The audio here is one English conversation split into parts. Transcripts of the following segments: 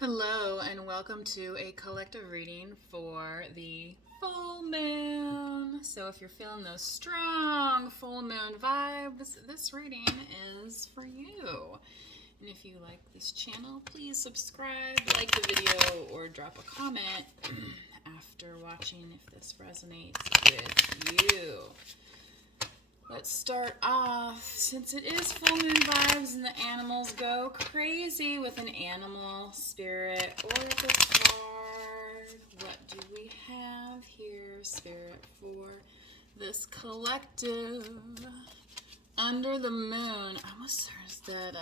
Hello and welcome to a collective reading for the full moon. So if you're feeling those strong full moon vibes, this reading is for you. And if you like this channel, please subscribe, like the video, or drop a comment after watching if this resonates with you. Let's start off, since it is full moon vibes and the animals go crazy with an animal, spirit, oracle card. What do we have here, spirit, for this collective? Under the moon. I almost heard that,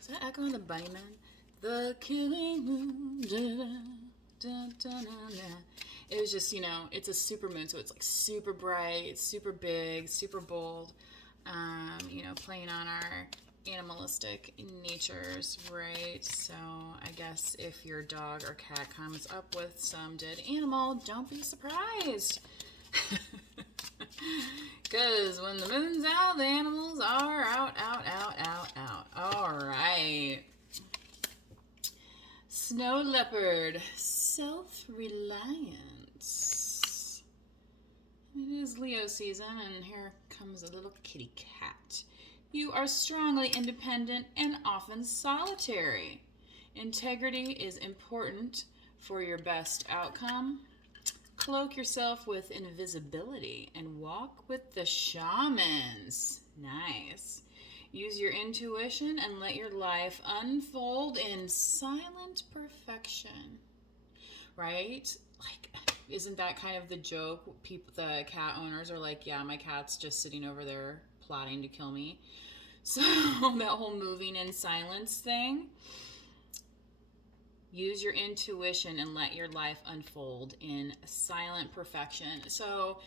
is that Echo and the Bunnymen? The killing moon, It was just, it's a super moon, so it's like super bright, super big, super bold, playing on our animalistic natures, right? So I guess if your dog or cat comes up with some dead animal, don't be surprised. Because when the moon's out, the animals are out. All right. Snow leopard, self-reliance. It is Leo season, and here comes a little kitty cat. You are strongly independent and often solitary. Integrity is important for your best outcome. Cloak yourself with invisibility and walk with the shamans. Nice. Use your intuition and let your life unfold in silent perfection. Right? Like, isn't that kind of the joke? The cat owners are like, yeah, my cat's just sitting over there plotting to kill me. So that whole moving in silence thing. Use your intuition and let your life unfold in silent perfection. So,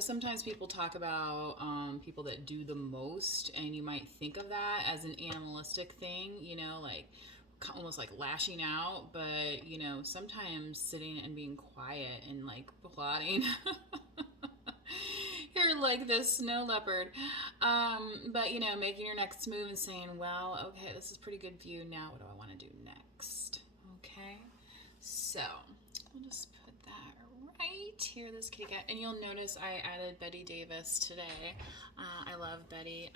sometimes people talk about people that do the most, and you might think of that as an animalistic thing, like almost like lashing out. But, sometimes sitting and being quiet and like plotting. You're like this snow leopard. But, making your next move and saying, well, okay, this is pretty good view. Now what do I want to do next? Okay, so we'll just put that right here, this kitty cat. And you'll notice I added Betty Davis today. I love Betty.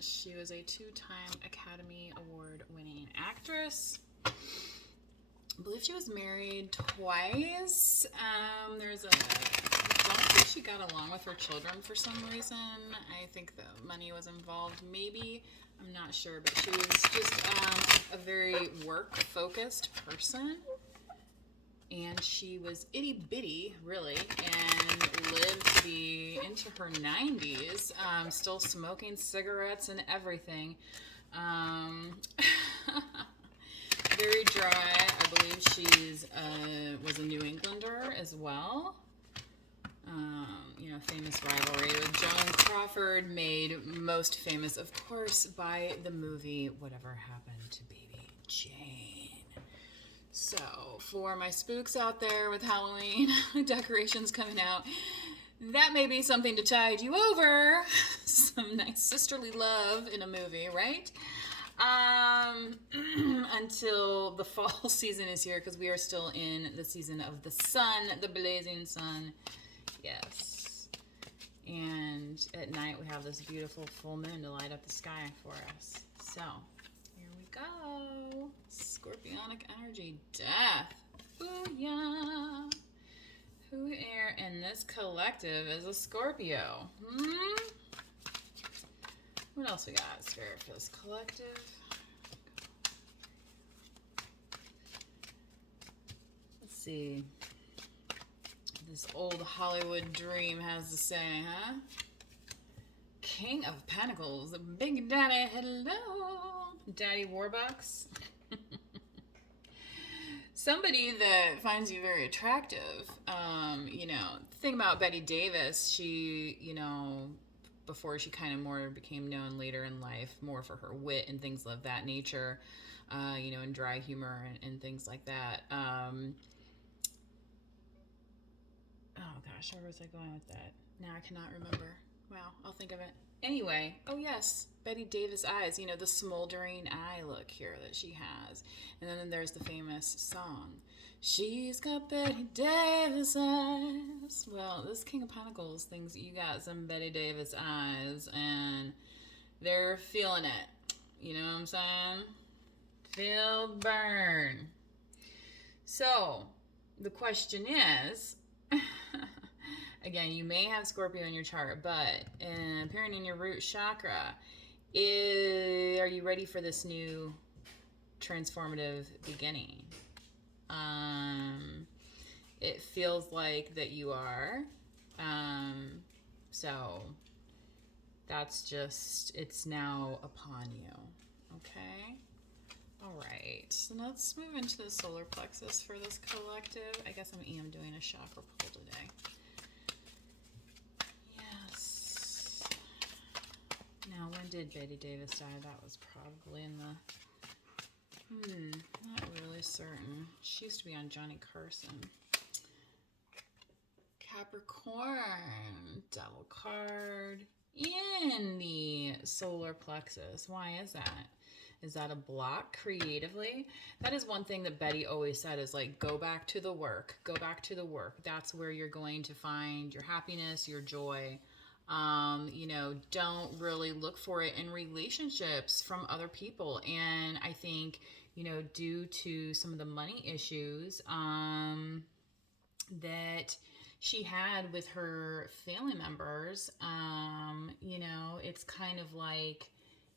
She was a 2-time Academy Award winning actress. I believe she was married twice. I don't think she got along with her children for some reason. I think the money was involved, maybe. I'm not sure, but she was just a very work-focused person. And she was itty-bitty, really, and lived to be into her 90s, still smoking cigarettes and everything. Very dry. I believe she's was a New Englander as well. Famous rivalry with Joan Crawford, made most famous, of course, by the movie Whatever Happened to Baby Jane. So, for my spooks out there with Halloween decorations coming out, that may be something to tide you over. Some nice sisterly love in a movie, right? Until the fall season is here, because we are still in the season of the sun, the blazing sun. Yes. And at night we have this beautiful full moon to light up the sky for us. So, here we go. Scorpionic energy, death. Booyah. Who here in this collective is a Scorpio? What else we got, Spirit, for this collective? Let's see. This old Hollywood dream has to say, huh? King of Pentacles, the Big Daddy, hello. Daddy Warbucks. Somebody that finds you very attractive. The thing about Betty Davis, she, before she kind of more became known later in life, more for her wit and things of that nature, and dry humor and things like that. Oh gosh, where was I going with that? Now I cannot remember. Wow, I'll think of it. Anyway, oh yes, Betty Davis eyes, you know, the smoldering eye look here that she has. And then there's the famous song, she's got Betty Davis eyes. Well, this King of Pentacles thinks you got some Betty Davis eyes, and they're feeling it. You know what I'm saying? Feel the burn. So, the question is, again, you may have Scorpio in your chart, but appearing in your root chakra, are you ready for this new transformative beginning? It feels like that you are. So that's just, it's now upon you. Okay? All right, so let's move into the solar plexus for this collective. I guess I am doing a chakra pull today. Yes. Now, when did Betty Davis die? That was probably in the... not really certain. She used to be on Johnny Carson. Capricorn, devil card in the solar plexus. Why is that? Is that a block creatively? That is one thing that Betty always said, is like, go back to the work. Go back to the work. That's where you're going to find your happiness, your joy. You know, don't really look for it in relationships from other people. And I think, you know, due to some of the money issues that she had with her family members, you know, it's kind of like,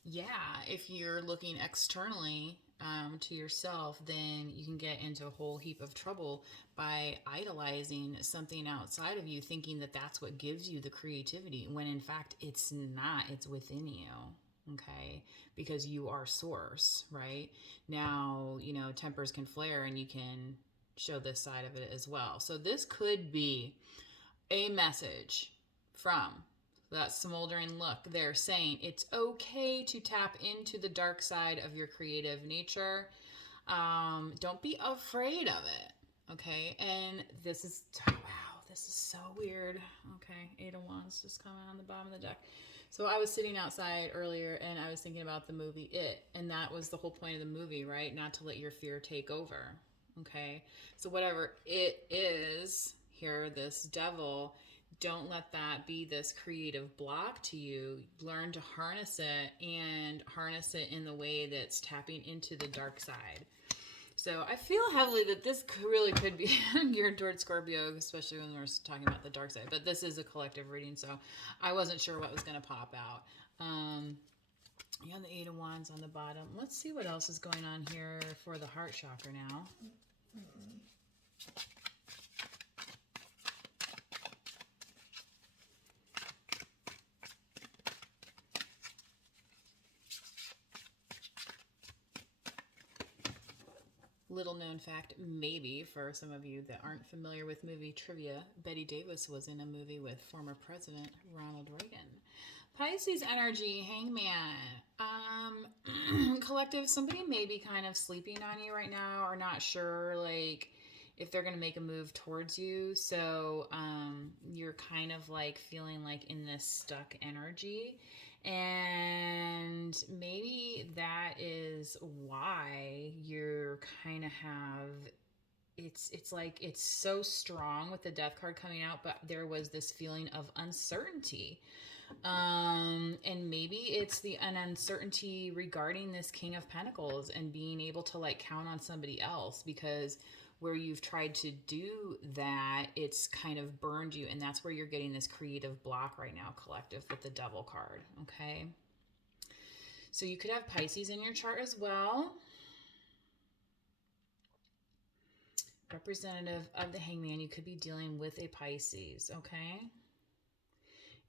yeah, if you're looking externally to yourself, then you can get into a whole heap of trouble by idolizing something outside of you, thinking that that's what gives you the creativity, when in fact it's not. It's within you. Okay, because you are source. Right now, you know, tempers can flare, and you can show this side of it as well. So this could be a message from that smoldering look. They're saying it's okay to tap into the dark side of your creative nature. Don't be afraid of it. Okay. And this is, wow, this is so weird. Okay. Eight of Wands just coming on the bottom of the deck. So I was sitting outside earlier, and I was thinking about the movie It, and that was the whole point of the movie, right? Not to let your fear take over. Okay. So whatever it is here, this devil, don't let that be this creative block to you. Learn to harness it, and harness it in the way that's tapping into the dark side. So I feel heavily that this really could be geared towards Scorpio, especially when we're talking about the dark side. But this is a collective reading, so I wasn't sure what was going to pop out. You have the Eight of Wands on the bottom. Let's see what else is going on here for the heart chakra now. Little known fact, maybe for some of you that aren't familiar with movie trivia, Betty Davis was in a movie with former President Ronald Reagan. Pisces energy, Hangman. Collective, somebody may be kind of sleeping on you right now, or not sure, like, if they're going to make a move towards you. So you're kind of like feeling like in this stuck energy. And maybe that is why you're kind of have, it's like it's so strong with the Death card coming out, but there was this feeling of uncertainty. And maybe it's the uncertainty regarding this King of Pentacles and being able to like count on somebody else, because where you've tried to do that, it's kind of burned you. And that's where you're getting this creative block right now, collective, with the Devil card. Okay. So you could have Pisces in your chart as well. Representative of the Hangman, you could be dealing with a Pisces. Okay.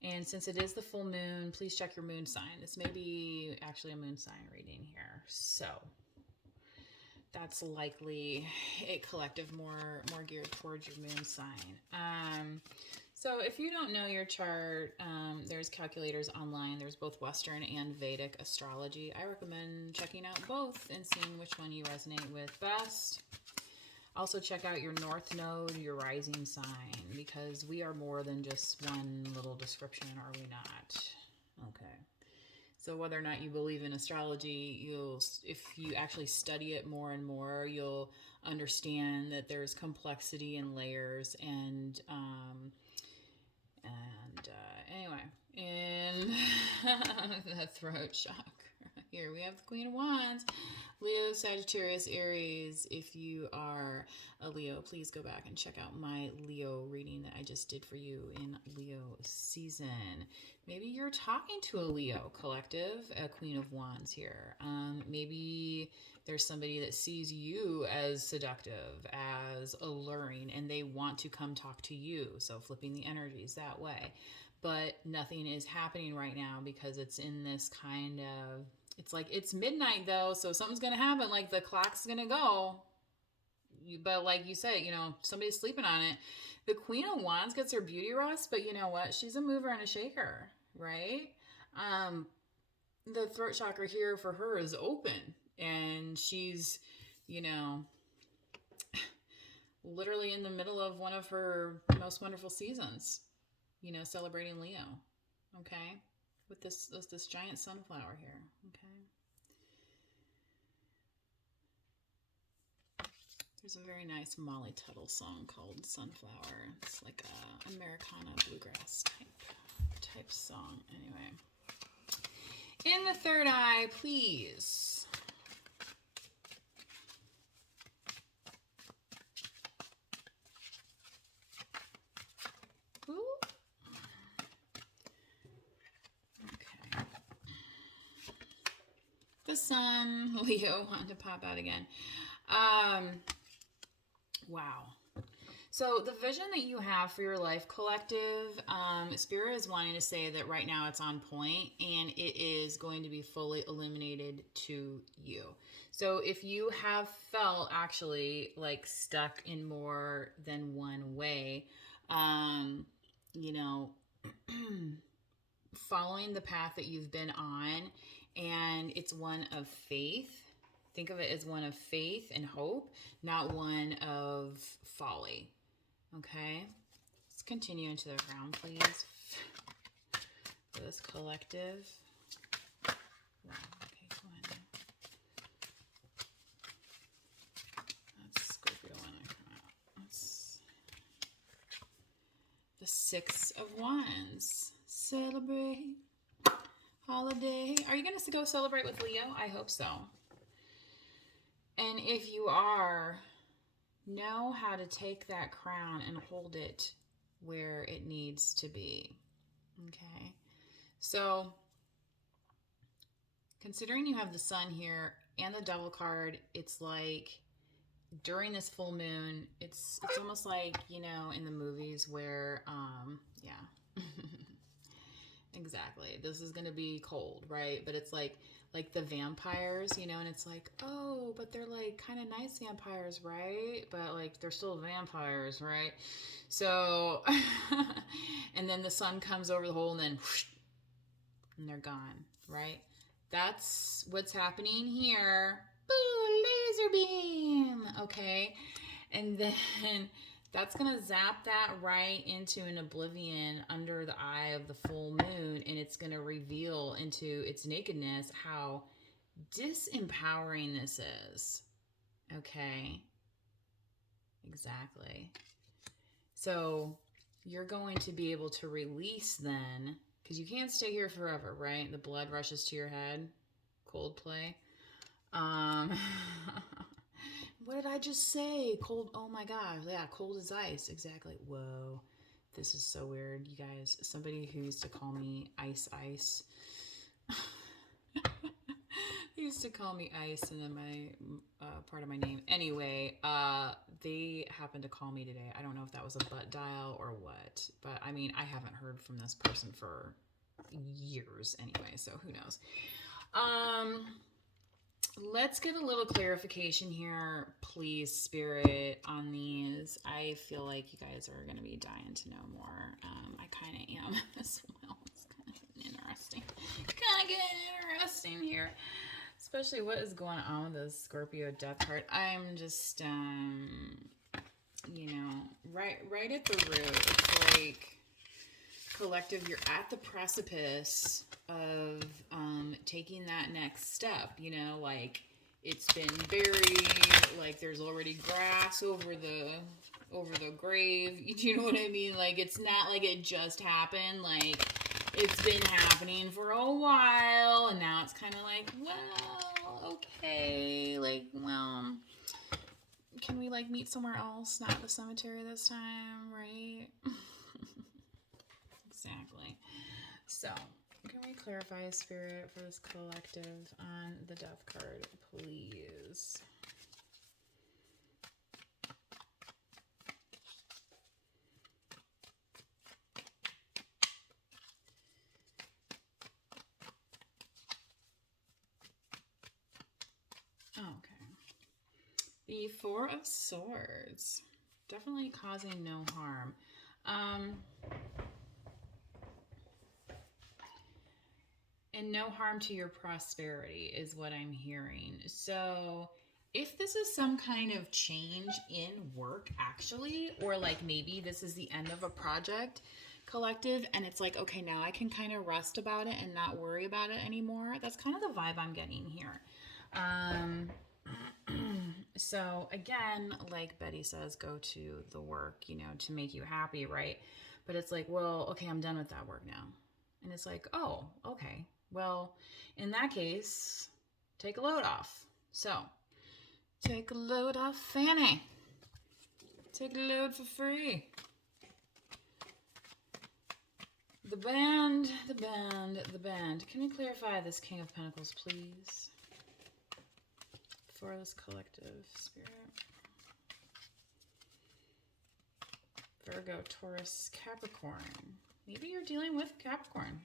And since it is the full moon, please check your moon sign. This may be actually a moon sign reading here. So that's likely a collective more geared towards your moon sign. So if you don't know your chart, there's calculators online. There's both Western and Vedic astrology. I recommend checking out both and seeing which one you resonate with best. Also check out your North Node, your rising sign, because we are more than just one little description, are we not? Okay. So whether or not you believe in astrology, if you actually study it more and more, you'll understand that there's complexity and layers anyway, in the throat chakra. Here we have the Queen of Wands. Leo, Sagittarius, Aries. If you are a Leo, please go back and check out my Leo reading that I just did for you in Leo season. Maybe you're talking to a Leo collective, a Queen of Wands here. Maybe there's somebody that sees you as seductive, as alluring, and they want to come talk to you. So flipping the energies that way. But nothing is happening right now because it's in this kind of, it's like it's midnight though, so something's going to happen. Like the clock's going to go. But like you said, somebody's sleeping on it. The Queen of Wands gets her beauty rest, but you know what? She's a mover and a shaker, right? The throat chakra here for her is open, and she's, literally in the middle of one of her most wonderful seasons, celebrating Leo, okay? With this giant sunflower here, okay? There's a very nice Molly Tuttle song called Sunflower. It's like a Americana bluegrass type song. Anyway. In the third eye, please. Ooh. Okay. The sun, Leo wanted to pop out again. Wow. So the vision that you have for your life collective, Spirit is wanting to say that right now it's on point and it is going to be fully illuminated to you. So if you have felt actually like stuck in more than one way, following the path that you've been on, and it's one of faith. Think of it as one of faith and hope, not one of folly. Okay? Let's continue into the ground, please. For this collective. Wow. Okay, come on. That's Scorpio when I come out. That's the Six of Wands. Celebrate. Holiday. Are you going to go celebrate with Leo? I hope so. And if you are, know how to take that crown and hold it where it needs to be. Okay. So, considering you have the sun here and the Devil card, it's like during this full moon, it's almost like, in the movies where, yeah. Exactly. This is going to be cold, right? But it's like the vampires, and it's like, oh, but they're like kind of nice vampires, right? But like they're still vampires, right? So, and then the sun comes over the hole and then whoosh, and they're gone, right? That's what's happening here. Boo, laser beam. Okay. And then that's going to zap that right into an oblivion under the eye of the full moon, and it's going to reveal into its nakedness how disempowering this is. Okay? Exactly. So you're going to be able to release then, because you can't stay here forever, right? The blood rushes to your head. Coldplay. What did I just say? Cold. Oh my gosh. Yeah, cold as ice. Exactly. Whoa. This is so weird, you guys. Somebody who used to call me Ice. They used to call me Ice, and then my part of my name. Anyway, they happened to call me today. I don't know if that was a butt dial or what, but I mean, I haven't heard from this person for years anyway, so who knows. Let's get a little clarification here, please, Spirit, on these. I feel like you guys are going to be dying to know more. I kind of am as well. It's kind of interesting. Kind of getting interesting here. Especially what is going on with the Scorpio death card. I'm just, right at the root. It's like Collective, you're at the precipice of taking that next step, you know, like it's been buried, like there's already grass over the grave. You know what I mean? Like it's not like it just happened, like it's been happening for a while, and now it's kind of like, well, okay, like, well, can we like meet somewhere else, not the cemetery this time, right? Exactly. So, can we clarify spirit for this collective on the death card, please? Okay. The Four of Swords. Definitely causing no harm. And no harm to your prosperity is what I'm hearing. So if this is some kind of change in work, actually, or like maybe this is the end of a project, collective, and it's like, okay, now I can kind of rest about it and not worry about it anymore. That's kind of the vibe I'm getting here. So again, like Betty says, go to the work, you know, to make you happy, right? But it's like, well, okay, I'm done with that work now. And it's like, oh, okay. Well, in that case, take a load off. So, take a load off Fanny. Take a load for free. The band, the band, the band. Can you clarify this King of Pentacles, please? For this collective spirit. Virgo, Taurus, Capricorn. Maybe you're dealing with Capricorn.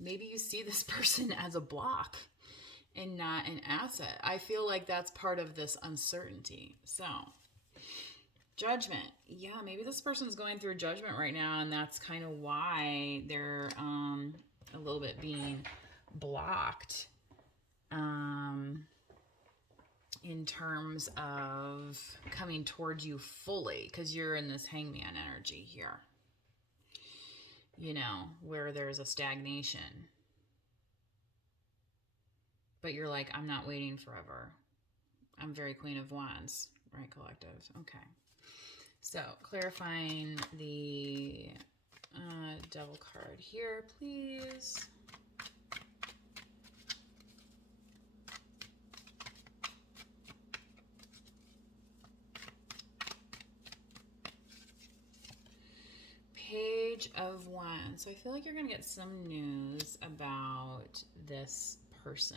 Maybe you see this person as a block and not an asset. I feel like that's part of this uncertainty. So, judgment. Yeah, maybe this person's going through judgment right now, and that's kind of why they're a little bit being blocked in terms of coming towards you fully, because you're in this hangman energy here. You know, where there's a stagnation. But you're like, I'm not waiting forever. I'm very Queen of Wands, right, collective? Okay. So, clarifying the Devil card here, please. Page of Wands. So I feel like you're going to get some news about this person.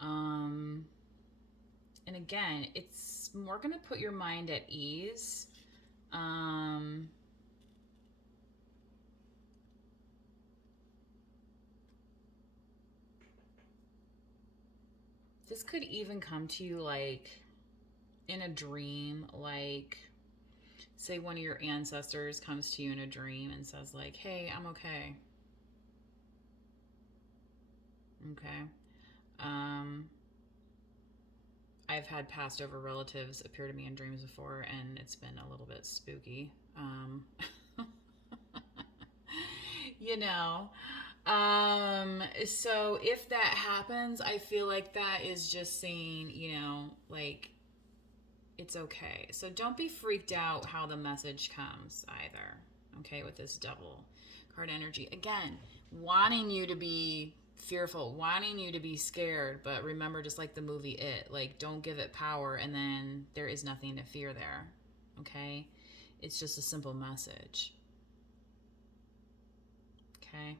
And again, it's more going to put your mind at ease. This could even come to you like in a dream, like say one of your ancestors comes to you in a dream and says like, hey, I'm okay. Okay. I've had past over relatives appear to me in dreams before, and it's been a little bit spooky. You know, so if that happens, I feel like that is just saying, you know, like, it's okay. So don't be freaked out how the message comes either, okay, with this Devil card energy. Again, wanting you to be fearful, wanting you to be scared, but remember, just like the movie It, like, don't give it power, and then there is nothing to fear there, okay? It's just a simple message, okay?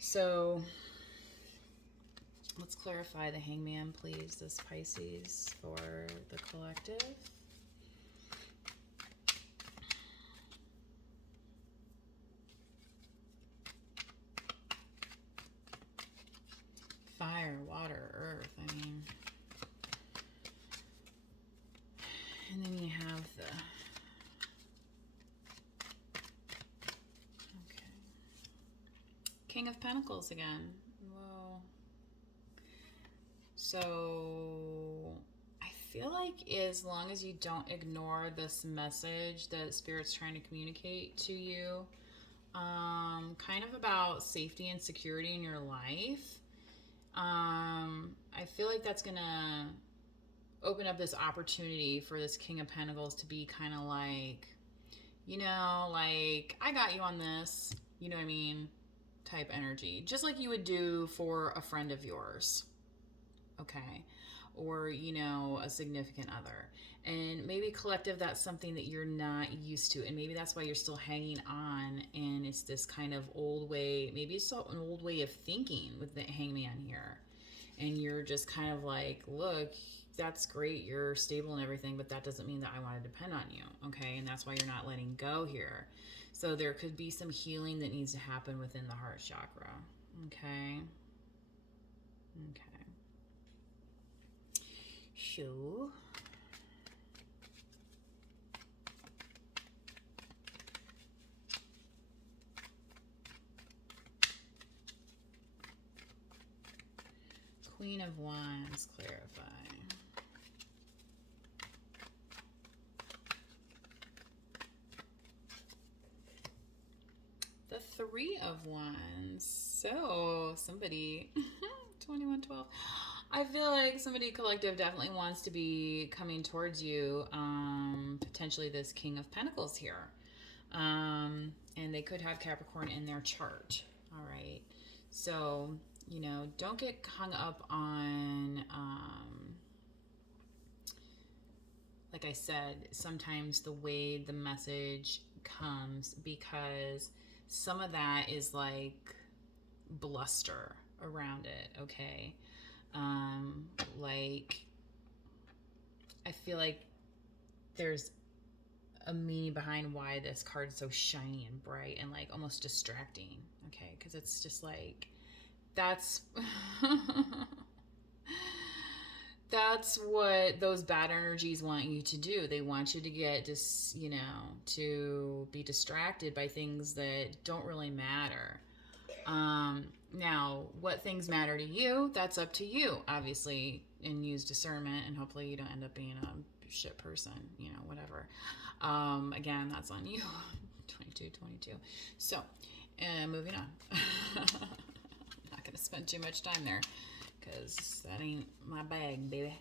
So let's clarify the Hangman, please, this Pisces for the collective. Fire, water, earth, I mean. And then you have the... Okay. King of Pentacles again. Whoa. So I feel like as long as you don't ignore this message that Spirit's trying to communicate to you, kind of about safety and security in your life, I feel like that's gonna open up this opportunity for this King of Pentacles to be kind of like, you know, like, I got you on this, you know what I mean, type energy. Just like you would do for a friend of yours, okay? Or, you know, a significant other. And maybe collective, that's something that you're not used to. And maybe that's why you're still hanging on. And it's this kind of old way, maybe it's an old way of thinking with the hangman here. And you're just kind of like, look, that's great, you're stable and everything, but that doesn't mean that I want to depend on you, okay? And that's why you're not letting go here. So there could be some healing that needs to happen within the heart chakra, okay? Okay. So, Queen of Wands, clarify. The Three of Wands. So, somebody, 2112. I feel like somebody collective definitely wants to be coming towards you. Potentially this King of Pentacles here. And they could have Capricorn in their chart. All right. So, you know, don't get hung up on, like I said, sometimes the way the message comes, because some of that is like bluster around it, okay? Like, I feel like there's a meaning behind why this card is so shiny and bright and like almost distracting, okay? Because it's just like, that's that's what those bad energies want you to do. They want you to get just, you know, to be distracted by things that don't really matter. Now, what things matter to you, that's up to you, obviously, and use discernment, and hopefully you don't end up being a shit person, you know, whatever. Again, that's on you. 22. So, moving on. I'm not going to spend too much time there, because that ain't my bag, baby.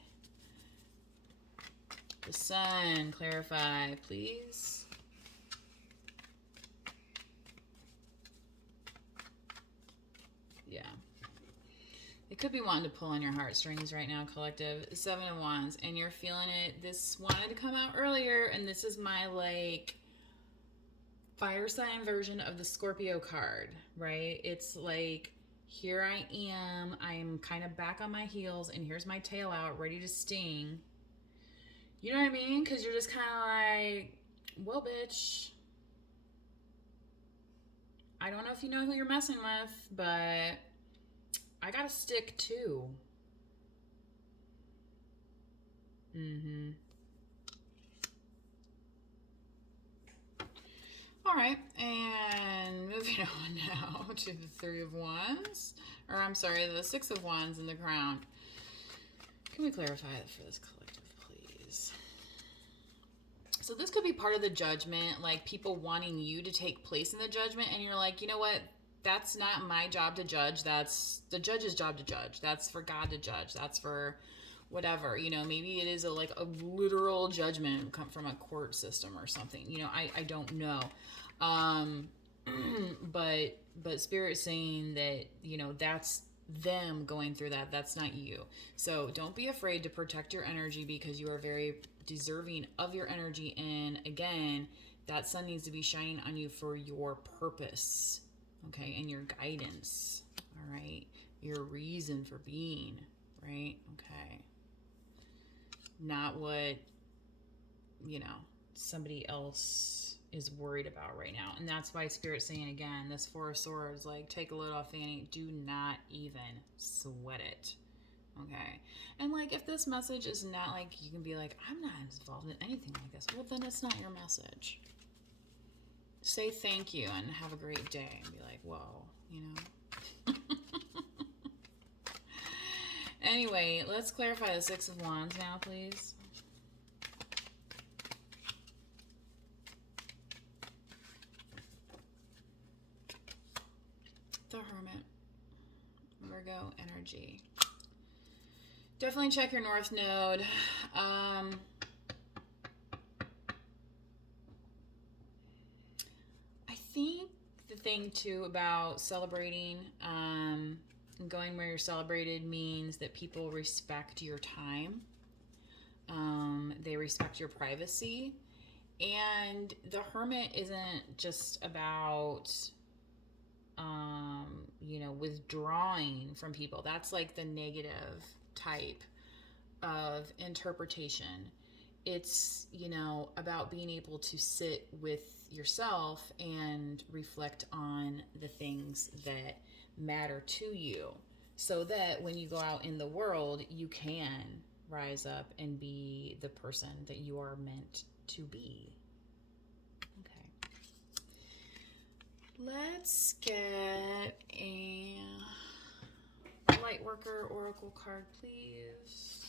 The Sun, clarify, please. Yeah. They could be wanting to pull on your heartstrings right now, collective. Seven of Wands, and you're feeling it. This wanted to come out earlier, and this is my, like, fire sign version of the Scorpio card, right? It's like, here I am. I'm kind of back on my heels, and here's my tail out, ready to sting. You know what I mean? Because you're just kind of like, well, bitch, I don't know if you know who you're messing with, but I got to stick too. All right, and moving on now to the Three of Wands, or I'm sorry, the Six of Wands in the Crown. Can we clarify it for this collective, please? So this could be part of the judgment, like people wanting you to take place in the judgment, and you're like, you know what? That's not my job to judge. That's the judge's job to judge. That's for God to judge. That's for whatever, you know, maybe it is a literal judgment come from a court system or something, you know, I don't know. But Spirit's saying that, you know, that's them going through that. That's not you. So don't be afraid to protect your energy, because you are very deserving of your energy. And again, that sun needs to be shining on you for your purpose, okay, and your guidance, all right, your reason for being, right, okay, not what, you know, somebody else is worried about right now. And that's why Spirit's saying, again, this Four of Swords, like, take a load off Fanny. Do not even sweat it, okay? And, like, if this message is not, like, you can be like, I'm not involved in anything like this, well, then it's not your message. Say thank you and have a great day, and be like, whoa, you know? Anyway, let's clarify the Six of Wands now, please. energy. Definitely check your North Node. I think the thing too about celebrating, going where you're celebrated means that people respect your time. They respect your privacy. And the Hermit isn't just about, withdrawing from people. That's like the negative type of interpretation. It's, about being able to sit with yourself and reflect on the things that matter to you, so that when you go out in the world, you can rise up and be the person that you are meant to be. Okay. Let's get a Lightworker Oracle card, please.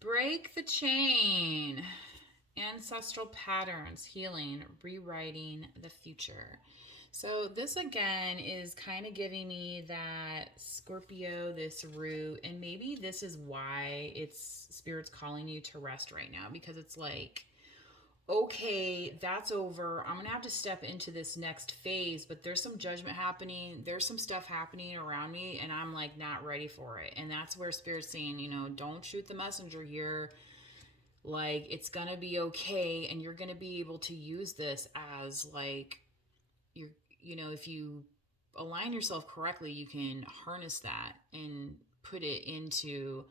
Break the chain. Ancestral patterns, healing, rewriting the future. So this again is kind of giving me that Scorpio, this root, and maybe this is why it's Spirit's calling you to rest right now, because it's like, okay, that's over. I'm going to have to step into this next phase, but there's some judgment happening. There's some stuff happening around me, and I'm like not ready for it. And that's where Spirit's saying, don't shoot the messenger here. Like, it's going to be okay. And you're going to be able to use this as like, if you align yourself correctly, you can harness that and put it into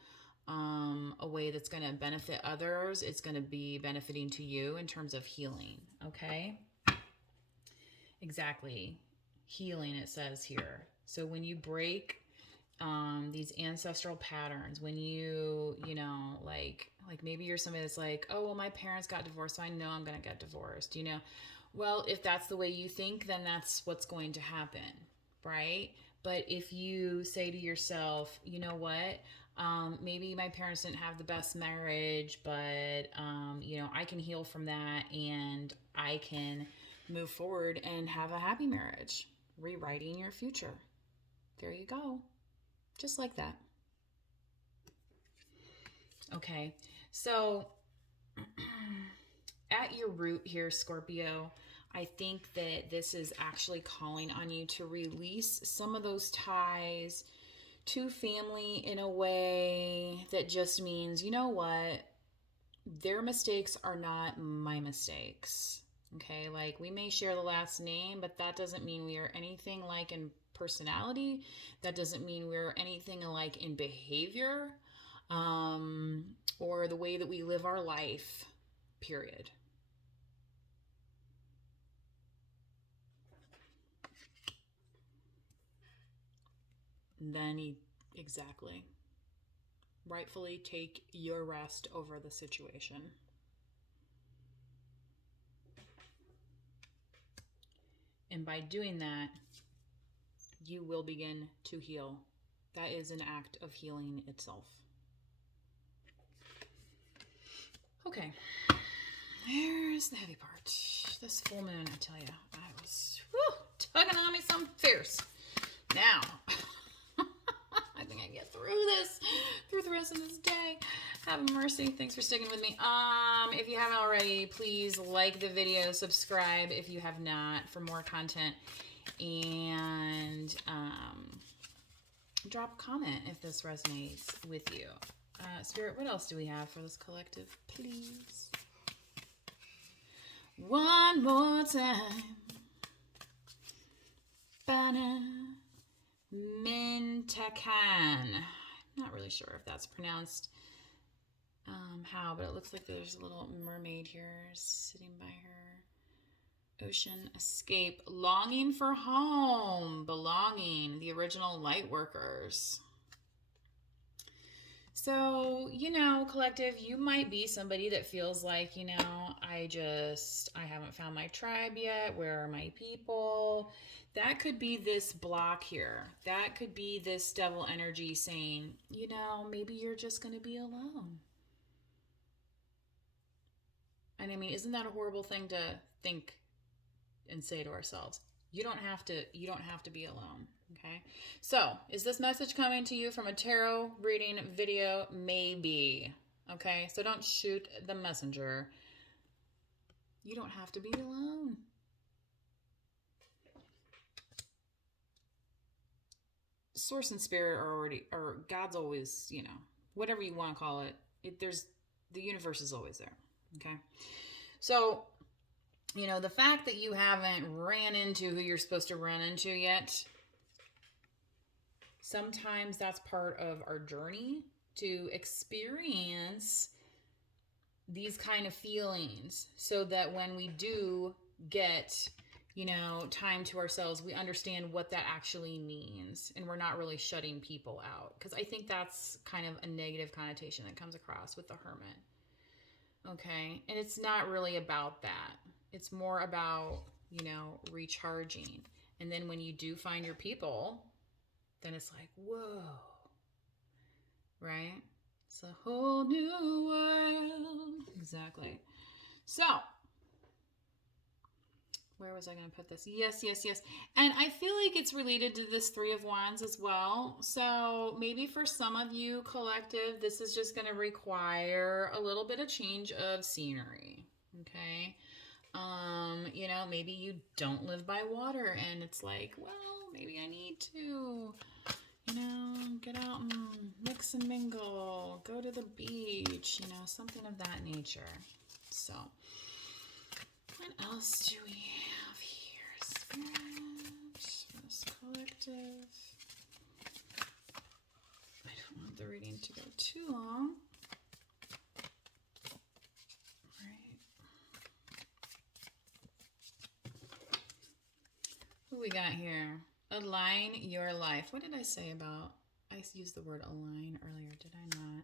a way that's going to benefit others. It's going to be benefiting to you in terms of healing. Okay. Exactly. Healing, it says here. So when you break these ancestral patterns, when you like maybe you're somebody that's like, oh, well, my parents got divorced, so I know I'm going to get divorced, Well, if that's the way you think, then that's what's going to happen, right? But if you say to yourself, you know what, maybe my parents didn't have the best marriage, but, I can heal from that and I can move forward and have a happy marriage. Rewriting your future. There you go. Just like that. Okay. So at your root here, Scorpio, I think that this is actually calling on you to release some of those ties to family in a way that just means, you know what? Their mistakes are not my mistakes. Okay, like we may share the last name, but that doesn't mean we are anything like in personality. That doesn't mean we're anything alike in behavior, or the way that we live our life, period. Then exactly. Rightfully take your rest over the situation. And by doing that, you will begin to heal. That is an act of healing itself. Okay. Here's the heavy part. This full moon, I tell you, I was tugging on me some fierce. Now, I think I can get through the rest of this day. Have mercy. Thanks for sticking with me. If you haven't already, please like the video, subscribe if you have not for more content, and drop a comment if this resonates with you. Spirit, what else do we have for this collective, please? One more time. Mintakan. I'm not really sure if that's pronounced how, but it looks like there's a little mermaid here sitting by her. Ocean escape. Longing for home. Belonging. The original light workers. So, collective, you might be somebody that feels like, I haven't found my tribe yet. Where are my people? That could be this block here. That could be this devil energy saying, maybe you're just going to be alone. And I mean, isn't that a horrible thing to think and say to ourselves? You don't have to be alone. Okay. So, is this message coming to you from a tarot reading video? Maybe. Okay. So don't shoot the messenger. You don't have to be alone. Source and spirit are already, or God's always, whatever you want to call it. The universe is always there. Okay. So, the fact that you haven't ran into who you're supposed to run into yet, sometimes that's part of our journey to experience these kind of feelings so that when we do get, time to ourselves, we understand what that actually means and we're not really shutting people out. Because I think that's kind of a negative connotation that comes across with the hermit. Okay. And it's not really about that. It's more about, recharging. And then when you do find your people, then it's like, whoa, right? It's a whole new world. Exactly. So, where was I going to put this? Yes. And I feel like it's related to this Three of Wands as well. So maybe for some of you, collective, this is just going to require a little bit of change of scenery. Okay. Maybe you don't live by water and it's like, well, maybe I need to, get out and mix and mingle, go to the beach, something of that nature. So, what else do we have here? Spirit, this collective. I don't want the reading to go too long. What we got here? Align your life. What did I say about? I used the word align earlier, did I not?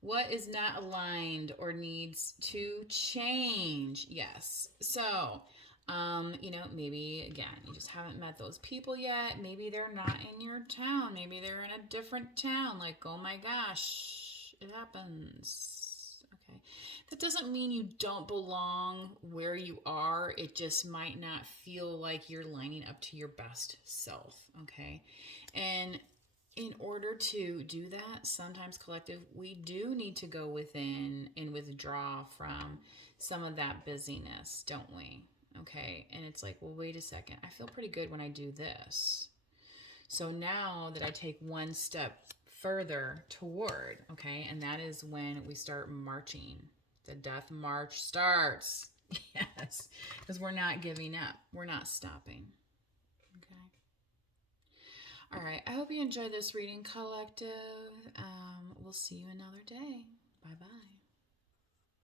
What is not aligned or needs to change? Yes. So, maybe again, you just haven't met those people yet. Maybe they're not in your town. Maybe they're in a different town. Like, oh my gosh, it happens. Okay. That doesn't mean you don't belong where you are. It just might not feel like you're lining up to your best self. Okay. And in order to do that, sometimes, collective, we do need to go within and withdraw from some of that busyness, don't we? Okay. And it's like, well, wait a second. I feel pretty good when I do this. So now that I take one step further toward, okay, and that is when we start marching. The death march starts. Yes. Because we're not giving up. We're not stopping. Okay. All right. I hope you enjoyed this reading, collective. We'll see you another day. Bye-bye.